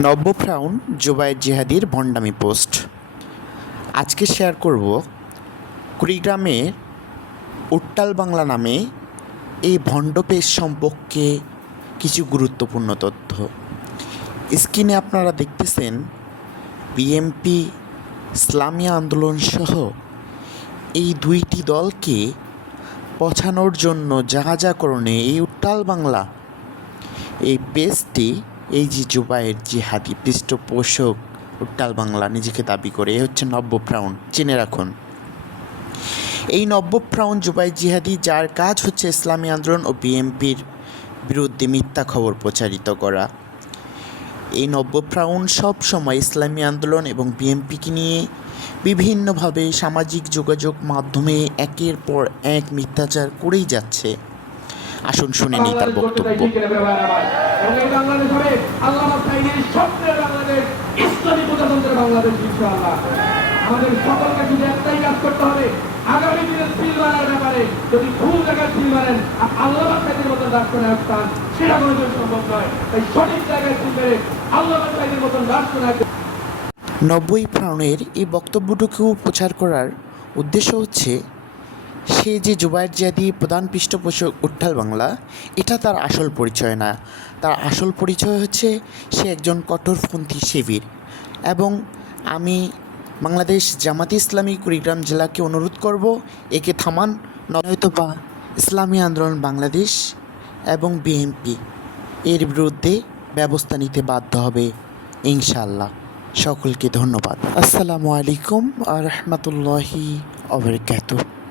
নব্য ফ্রাউন জুবায়ের জিহাদির ভণ্ডামি পোস্ট। আজকে শেয়ার করব কুড়িগ্রামের উট্টাল বাংলা নামে এই ভণ্ড পেজ সম্পর্কে কিছু গুরুত্বপূর্ণ তথ্য। স্ক্রিনে আপনারা দেখতেছেন বিএমপি, ইসলামী আন্দোলন সহ এই দুইটি দলকে পছানোর জন্য জাহাজাকরণে এই উট্টাল বাংলা এই পেজটি, এই যে জুবায়ের জিহাদি পৃষ্ঠপোষক উট্টাল বাংলা নিজেকে দাবি করে, এ হচ্ছে নব্য ফ্রাউন, চিনে রাখুন। এই নব্য ফ্রাউন জুবায়ের জিহাদি, যার কাজ হচ্ছে ইসলামী আন্দোলন ও বিএমপির বিরুদ্ধে মিথ্যা খবর প্রচারিত করা। এই নব্য ফ্রাউন সব সময় ইসলামী আন্দোলন এবং বিএমপিকে নিয়ে বিভিন্নভাবে সামাজিক যোগাযোগ মাধ্যমে একের পর এক মিথ্যাচার করেই যাচ্ছে। আসুন শুনে নিই তার বক্তব্য। আমাদের সকলকে শুধু একটাই কাজ করতে হবে, আগামী দিনের সিল মারার ব্যাপারে যদি ভুল জায়গায় সিল মারেন আর আল্লাহ সাইদের মতন রাষ্ট্র নায়ক পান, সেটা কোনোদিন সম্ভব নয়। তাই সঠিক জায়গায় সিল মেরে আল্লাহ সাইদের মতন রাষ্ট্র নায়ক। নব্বই ফ্রাউনের এই বক্তব্যটুকু প্রচার করার উদ্দেশ্য হচ্ছে, সে যে জুবায়ের জিহাদি প্রধান পৃষ্ঠপোষক উট্টাল বাংলা, এটা তার আসল পরিচয় না। তার আসল পরিচয় হচ্ছে সে একজন কঠোরপন্থী শিবির। এবং আমি বাংলাদেশ জামাতে ইসলামী কুড়িগ্রাম জেলাকে অনুরোধ করব, একে থামান, নয়তোবা ইসলামী আন্দোলন বাংলাদেশ এবং বিএমপি এর বিরুদ্ধে ব্যবস্থা নিতে বাধ্য হবে ইনশাআল্লাহ। সকলকে ধন্যবাদ। আসসালামু আলাইকুম ওয়া রাহমাতুল্লাহি ওয়া বারাকাতুহু।